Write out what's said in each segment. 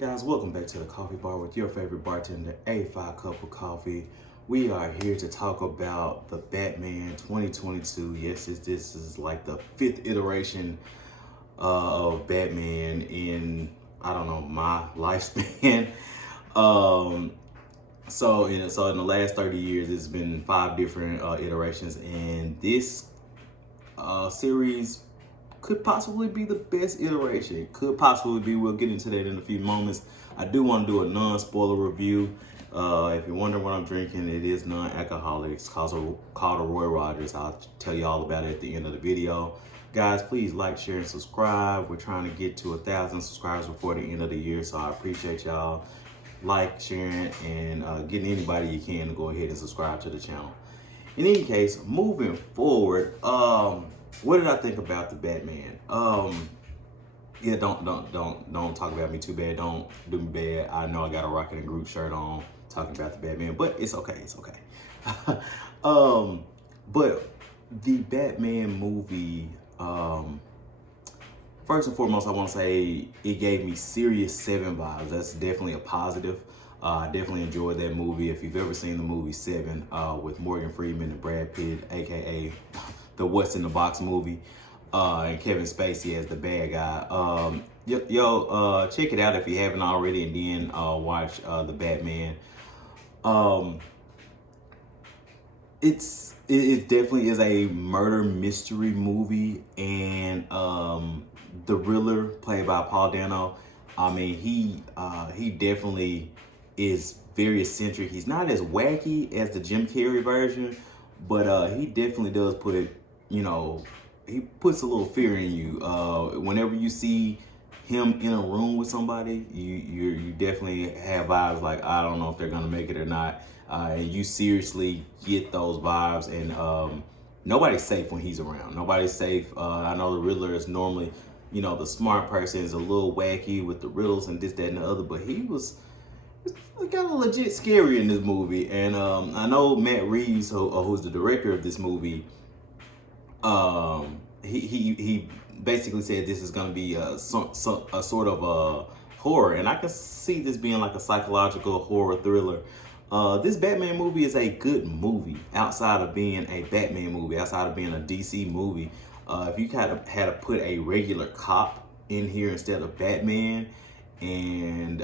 Guys, welcome back to the Coffee Bar with your favorite bartender, A5 Cup of Coffee. We are here to talk about the Batman 2022. Yes, this is like the fifth iteration of Batman in, I don't know, my lifespan. So in the last 30 years, it's been five different iterations, and this series could possibly be the best iteration. It could possibly be. We'll get into that in a few moments. I do want to do a non-spoiler review. If you're wondering what I'm drinking, it is non-alcoholic. It's called a Roy Rogers. I'll tell you all about it at the end of the video. Guys, please like, share, and subscribe. We're trying to get to 1,000 subscribers before the end of the year, so I appreciate y'all like, sharing, and getting anybody you can to go ahead and subscribe to the channel. In any case, moving forward, what did I think about the Batman? Yeah, don't talk about me too bad. Don't do me bad. I know I got a Rocket and Groot shirt on talking about the Batman, but it's okay. It's okay. But the Batman movie, first and foremost, I want to say it gave me Serious 7 vibes. That's definitely a positive. I definitely enjoyed that movie. If you've ever seen the movie Seven with Morgan Freeman and Brad Pitt, aka the What's in the Box movie, and Kevin Spacey as the bad guy. Check it out if you haven't already, and then watch the Batman. It definitely is a murder mystery movie, and the Riddler, played by Paul Dano, I mean, he definitely is very eccentric. He's not as wacky as the Jim Carrey version, but he definitely does put it, he puts a little fear in you. Whenever you see him in a room with somebody, you definitely have vibes like, I don't know if they're gonna make it or not. And you seriously get those vibes, and nobody's safe when he's around. Nobody's safe. I know the Riddler is normally, the smart person, is a little wacky with the riddles and this, that, and the other, but he got a legit scary in this movie. And I know Matt Reeves, who's the director of this movie, he basically said this is gonna be a sort of a horror, and I can see this being like a psychological horror thriller. This Batman movie is a good movie outside of being a Batman movie, outside of being a DC movie. If you kind of had to put a regular cop in here instead of Batman, and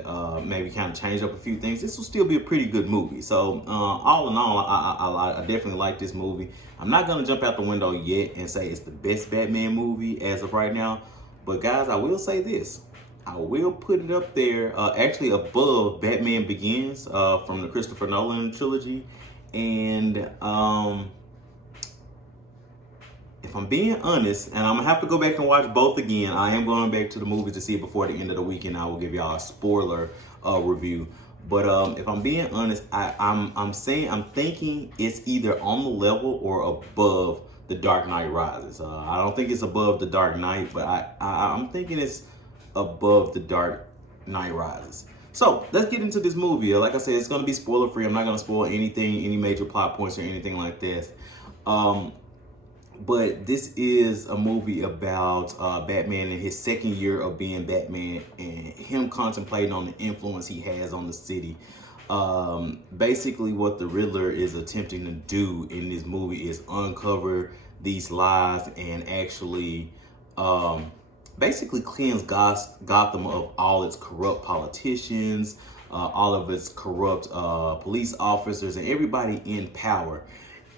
maybe kind of change up a few things, this will still be a pretty good movie. So all in all, I definitely like this movie. I'm not gonna jump out the window yet and say it's the best Batman movie as of right now, but guys, I will say this. I will put it up there, actually above Batman Begins from the Christopher Nolan trilogy. And if I'm being honest, and I'm gonna have to go back and watch both again, I am going back to the movies to see it before the end of the weekend. I will give y'all a spoiler review. But if I'm being honest, I'm thinking it's either on the level or above The Dark Knight Rises. I don't think it's above The Dark Knight, but I'm thinking it's above The Dark Knight Rises. So let's get into this movie. Like I said, it's gonna be spoiler free. I'm not gonna spoil anything, any major plot points or anything like this. But this is a movie about Batman in his second year of being Batman, and him contemplating on the influence he has on the city. Basically what the Riddler is attempting to do in this movie is uncover these lies and actually basically cleanse Gotham of all its corrupt politicians, all of its corrupt police officers, and everybody in power.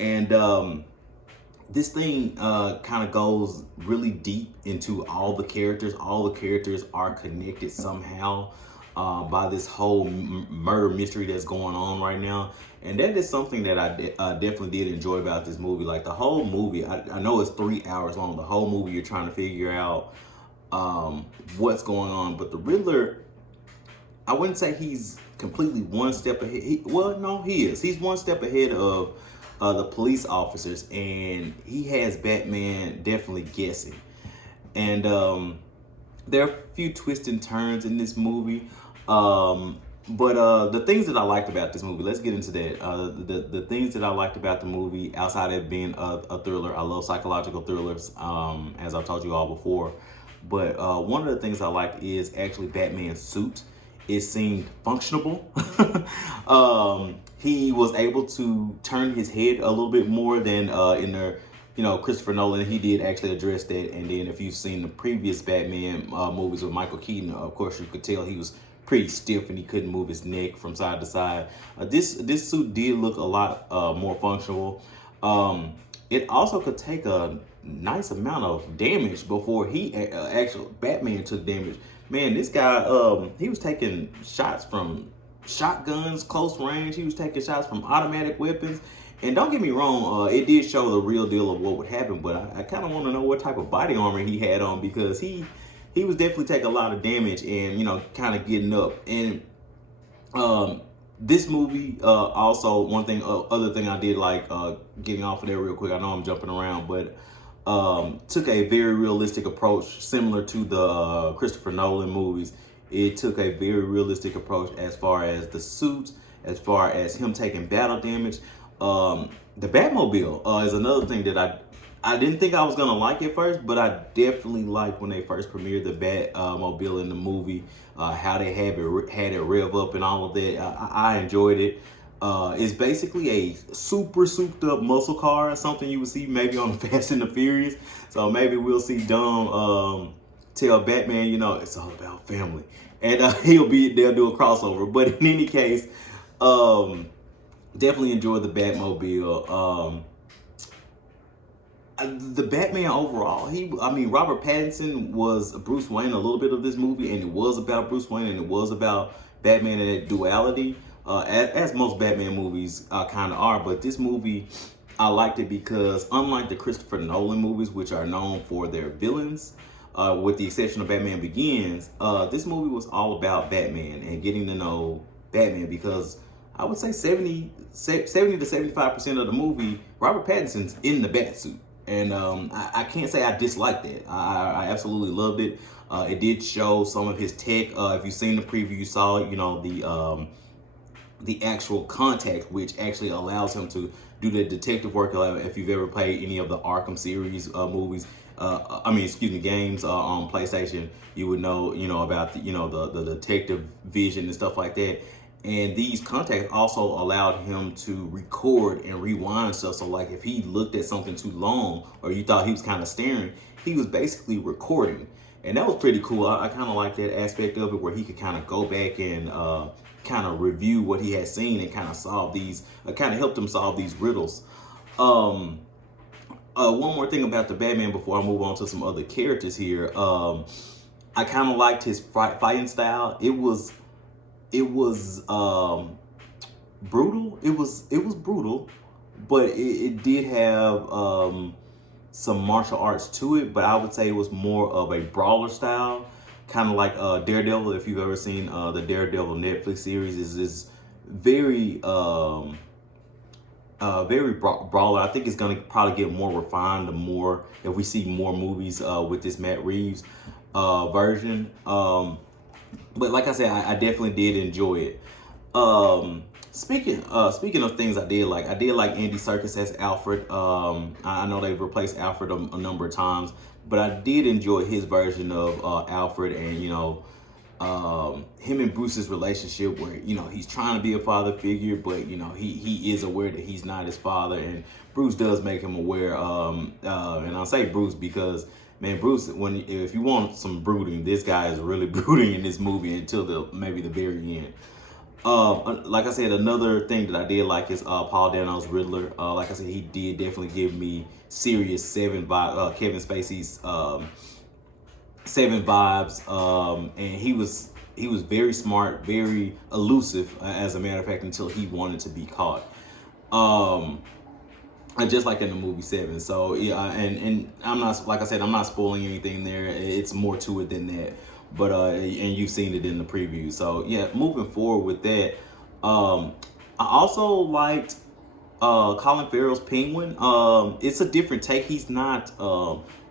And this thing kind of goes really deep into all the characters. All the characters are connected somehow by this whole murder mystery that's going on right now. And that is something that I definitely did enjoy about this movie. Like the whole movie, I know it's 3 hours long. The whole movie, you're trying to figure out what's going on. But the Riddler, I wouldn't say he's completely one step ahead. He is. He's one step ahead of the police officers, and he has Batman definitely guessing. And there are a few twists and turns in this movie. But the things that I liked about this movie, let's get into that. The things that I liked about the movie, outside of being a thriller, I love psychological thrillers, as I've told you all before. But one of the things I like is actually Batman's suit. it seemed functionable. He was able to turn his head a little bit more than in the, Christopher Nolan. He did actually address that. And then if you've seen the previous Batman movies with Michael Keaton, of course you could tell he was pretty stiff and he couldn't move his neck from side to side. This suit did look a lot more functional. It also could take a nice amount of damage before he actual Batman took damage. Man, this guy, he was taking shots from shotguns, close range. He was taking shots from automatic weapons. And don't get me wrong, it did show the real deal of what would happen, but I kind of want to know what type of body armor he had on, because he was definitely taking a lot of damage and, kind of getting up. And this movie, also one thing, other thing I did like, getting off of there real quick, I know I'm jumping around, but took a very realistic approach, similar to the Christopher Nolan movies. It took a very realistic approach as far as the suits, as far as him taking battle damage. The Batmobile is another thing that I didn't think I was gonna like at first, but I definitely liked when they first premiered the Batmobile in the movie. How they had it rev up and all of that. I enjoyed it. It's basically a super souped up muscle car, something you would see maybe on Fast and the Furious. So maybe we'll see Dom tell Batman, it's all about family, and they'll do a crossover. But in any case, definitely enjoyed the Batmobile. The Batman overall, Robert Pattinson was Bruce Wayne a little bit of this movie, and it was about Bruce Wayne, and it was about Batman and that duality, as most Batman movies kind of are. But this movie, I liked it because unlike the Christopher Nolan movies, which are known for their villains, with the exception of Batman Begins, this movie was all about Batman and getting to know Batman, because I would say 70 to 75% of the movie, Robert Pattinson's in the Batsuit. And I can't say I disliked that. I absolutely loved it. It did show some of his tech. If you've seen the preview, you saw, the actual contact, which actually allows him to do the detective work. If you've ever played any of the Arkham series movies, games on PlayStation, you would know, about the detective vision and stuff like that. And these contacts also allowed him to record and rewind stuff. So like if he looked at something too long, or you thought he was kind of staring, he was basically recording. And that was pretty cool. I kind of like that aspect of it, where he could kind of go back and kind of review what he had seen and kind of solve these, kind of helped him solve these riddles. One more thing about the Batman before I move on to some other characters here. I kind of liked his fighting style. It was brutal. It was brutal, but it did have some martial arts to it. But I would say it was more of a brawler style, kind of like Daredevil. If you've ever seen the Daredevil Netflix series, is very very brawler. I think it's gonna probably get more refined the more if we see more movies with this Matt Reeves version. But like I said, I definitely did enjoy it. Speaking of things I did like Andy Serkis as Alfred. I know they've replaced Alfred a number of times, but I did enjoy his version of Alfred, and him and Bruce's relationship, where he's trying to be a father figure, but he is aware that he's not his father, and Bruce does make him aware. And I'll say Bruce because, man, Bruce, if you want some brooding, this guy is really brooding in this movie until maybe the very end. Like I said, another thing that I did like is Paul Dano's Riddler. Like I said, he did definitely give me serious Seven vibe, Kevin Spacey's Seven vibes, and he was very smart, very elusive, as a matter of fact, until he wanted to be caught. Just like in the movie Seven. So yeah, and I'm not, like I said, I'm not spoiling anything there. It's more to it than that. But and you've seen it in the preview. So yeah, moving forward with that, I also liked Colin Farrell's Penguin. It's a different take. He's not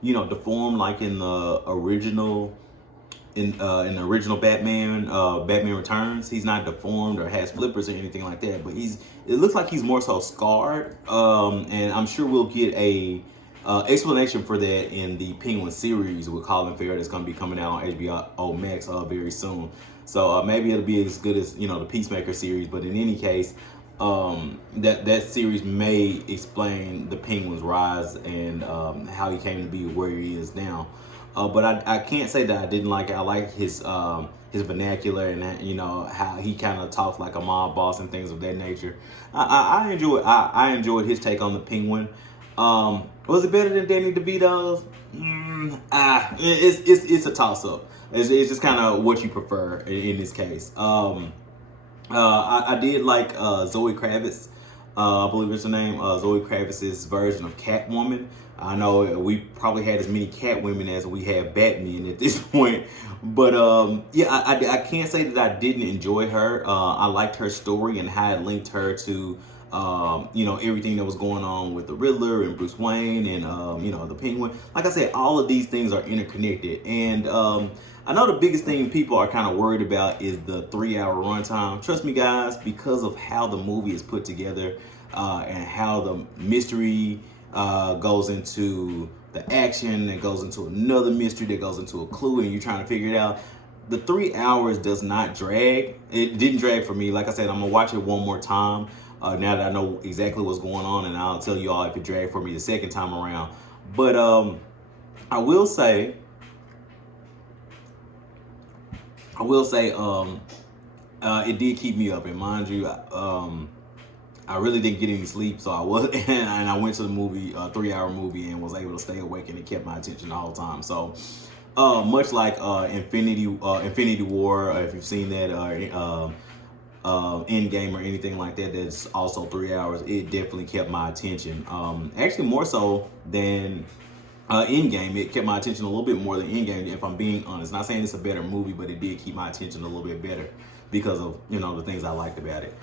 deformed like in the original. In the original Batman, Batman Returns, he's not deformed or has flippers or anything like that. But it looks like he's more so scarred. And I'm sure we'll get a explanation for that in the Penguin series with Colin Farrell that's going to be coming out on HBO Max very soon. So maybe it'll be as good as the Peacemaker series. But in any case, that series may explain the Penguin's rise and how he came to be where he is now. But I can't say that I didn't like it. I like his vernacular and how he kind of talks like a mob boss and things of that nature. I enjoyed I enjoyed his take on the Penguin. Was it better than Danny DeVito's? It's a toss up. It's just kind of what you prefer in this case. I did like Zoe Kravitz. I believe it's her name. Zoe Kravitz's version of Catwoman. I know we probably had as many Catwomen as we have Batman at this point, but yeah, I can't say that I didn't enjoy her. I liked her story and how it linked her to everything that was going on with the Riddler and Bruce Wayne and the Penguin. Like I said, all of these things are interconnected, and I know the biggest thing people are kind of worried about is the 3-hour runtime. Trust me, guys, because of how the movie is put together and how the mystery goes into the action, it goes into another mystery, that goes into a clue, and you're trying to figure it out. The 3 hours does not drag. It didn't drag for me. Like I said, I'm gonna watch it one more time now that I know exactly what's going on, and I'll tell you all if it dragged for me the second time around. But I will say it did keep me up, and mind you, I really didn't get any sleep, so and I went to the movie, 3-hour movie, and was able to stay awake, and it kept my attention the whole time. So much like Infinity War, if you've seen that, Endgame or anything like that, that's also 3 hours, it definitely kept my attention. Actually, more so than Endgame. It kept my attention a little bit more than Endgame, if I'm being honest. Not saying it's a better movie, but it did keep my attention a little bit better because of the things I liked about it.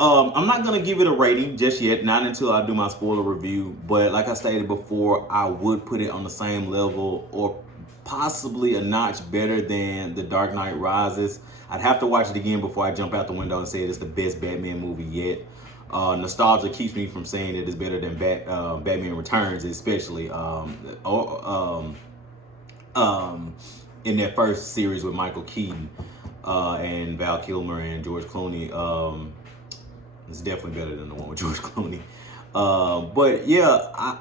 I'm not gonna give it a rating just yet, not until I do my spoiler review. But like I stated before, I would put it on the same level or possibly a notch better than The Dark Knight Rises. I'd have to watch it again before I jump out the window and say it's the best Batman movie yet. Nostalgia keeps me from saying that it's better than Batman Returns, especially in that first series with Michael Keaton and Val Kilmer and George Clooney. It's definitely better than the one with George Clooney. But yeah,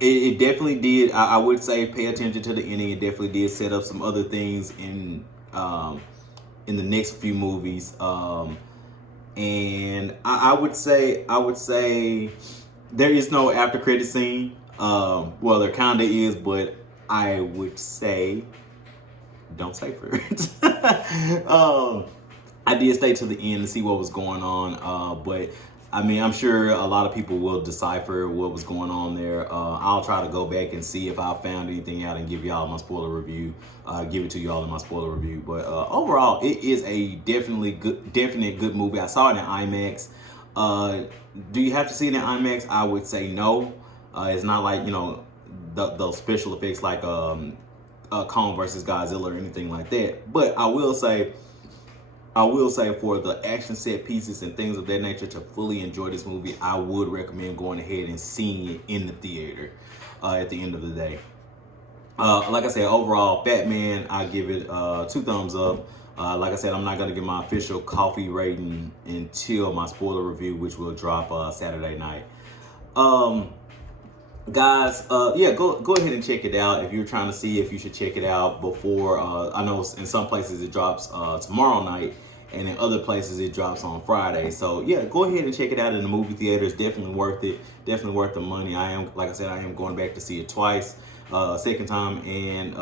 it definitely did. I would say pay attention to the ending. It definitely did set up some other things in the next few movies. And I would say there is no after credit scene. Well, there kind of is, but I would say don't stay for it. I did stay to the end to see what was going on, but I mean, I'm sure a lot of people will decipher what was going on there. I'll try to go back and see if I found anything out and give y'all my spoiler review. Give it to y'all in my spoiler review. But overall, it is a definite good movie. I saw it in IMAX. Do you have to see it in IMAX? I would say no. It's not like those special effects like Kong versus Godzilla or anything like that. But I will say for the action set pieces and things of that nature, to fully enjoy this movie, I would recommend going ahead and seeing it in the theater at the end of the day. Like I said, overall, Batman, I give it 2 thumbs up. Like I said, I'm not going to give my official coffee rating until my spoiler review, which will drop Saturday night. Guys, yeah, go ahead and check it out if you're trying to see if you should check it out before. I know in some places it drops tomorrow night, and in other places it drops on Friday. So yeah, go ahead and check it out in the movie theater. It's definitely worth it. Definitely worth the money. Like I said, I am going back to see it twice, second time, and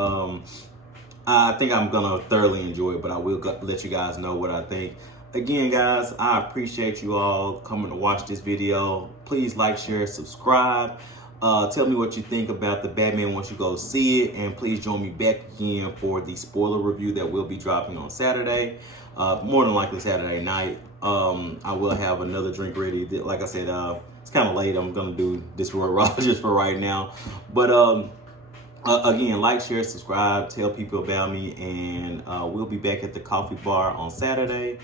I think I'm gonna thoroughly enjoy it. But I will let you guys know what I think. Again, guys, I appreciate you all coming to watch this video. Please like, share, subscribe. Tell me what you think about the Batman once you go see it, and please join me back again for the spoiler review that will be dropping on Saturday, more than likely Saturday night. I will have another drink ready. Like I said, it's kind of late. I'm gonna do this for just for right now, but again, like, share, subscribe, tell people about me, and we'll be back at the coffee bar on Saturday,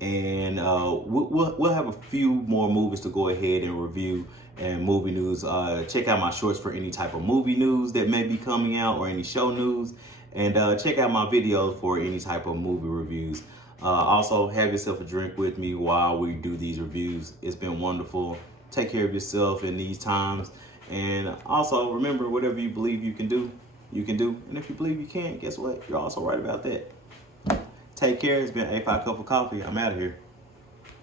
and we'll have a few more movies to go ahead and review. and movie news. Check out my shorts for any type of movie news that may be coming out or any show news. And check out my videos for any type of movie reviews. Also, have yourself a drink with me while we do these reviews. It's been wonderful. Take care of yourself in these times. And also, remember, whatever you believe you can do, you can do. And if you believe you can't, guess what? You're also right about that. Take care. It's been A5 Cup of Coffee. I'm out of here.